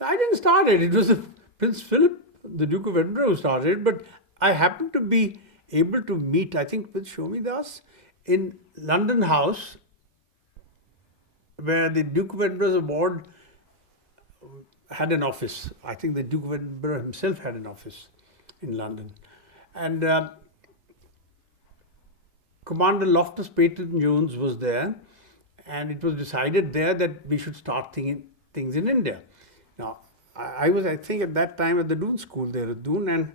I didn't start it. It was Prince Philip, the Duke of Edinburgh, who started it. But I happened to be able to meet, I think, with Shomi Das in London House, where the Duke of Edinburgh Award had an office. I think the Duke of Edinburgh himself had an office in London. And Commander Loftus Peyton Jones was there, and it was decided there that we should start things in India. Now, I was, I think, at that time at the Doon School there at Doon, and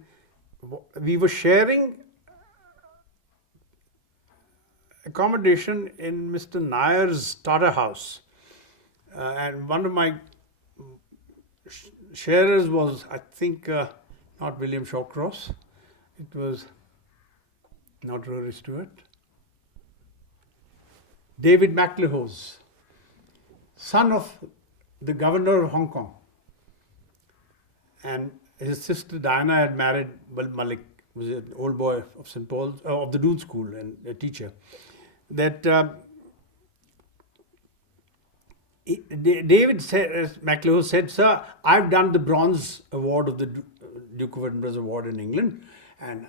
we were sharing accommodation in Mr Nayyers TATA house. And one of my sharers was, I think, not William Shawcross. It was not Rory Stewart. David Macklihose, son of the governor of Hong Kong. And his sister Diana had married Malik, who was an old boy of St. Paul's, of the Doon School, and a teacher. That David Macklihose said, "Sir, I've done the Bronze Award of the Duke of Edinburgh Award in England, and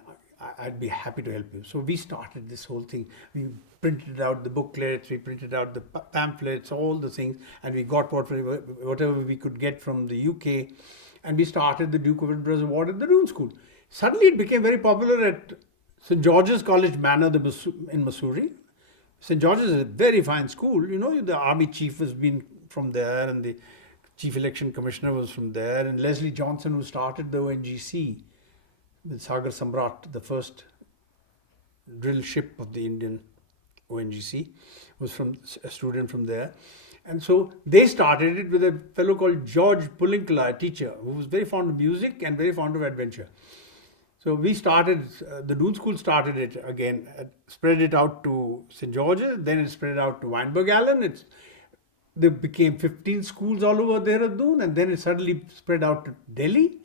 I'd be happy to help you." So we started this whole thing. We printed out the booklets, we printed out the pamphlets, all the things, and we got whatever we could get from the UK, and we started the Duke of Edinburgh Award at the Doon School. Suddenly it became very popular at St George's College Manor in Missouri. St George's is a very fine school. You know, the army chief has been from there, and the chief election commissioner was from there, and Leslie Johnson, who started the ONGC with Sagar Samrat, the first drill ship of the Indian ONGC, was from a student from there. And so they started it with a fellow called George Pullinkla, a teacher, who was very fond of music and very fond of adventure. So we started, the Doon School started it again, spread it out to St. George's, then it spread out to Weinberg Allen. There became 15 schools all over Dehradun, and then it suddenly spread out to Delhi.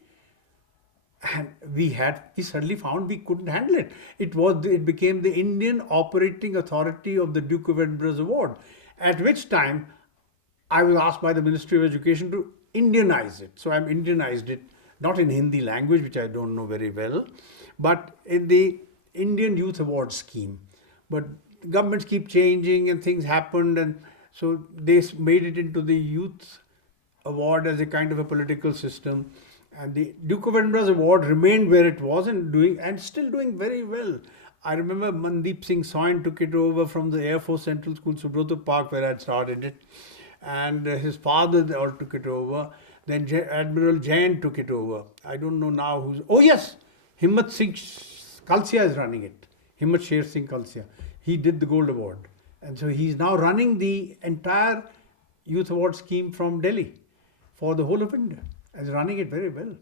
And we suddenly found we couldn't handle it. It became the Indian Operating Authority of the Duke of Edinburgh Award, at which time I was asked by the Ministry of Education to Indianize it. So I've Indianized it, not in Hindi language, which I don't know very well, but in the Indian Youth Award scheme. But governments keep changing and things happened, and so they made it into the Youth Award as a kind of a political system. And the Duke of Edinburgh Award remained where it was and still doing very well. I remember Mandeep Singh Soin took it over from the Air Force Central School, Subrata Park, where I had started it. And his father all took it over. Then Admiral Jain took it over. I don't know now who's... Oh yes, Himmat Singh Kalsia is running it. Himmat Sher Singh Kalsia. He did the Gold Award. And so he's now running the entire Youth Award scheme from Delhi for the whole of India. And running it very well.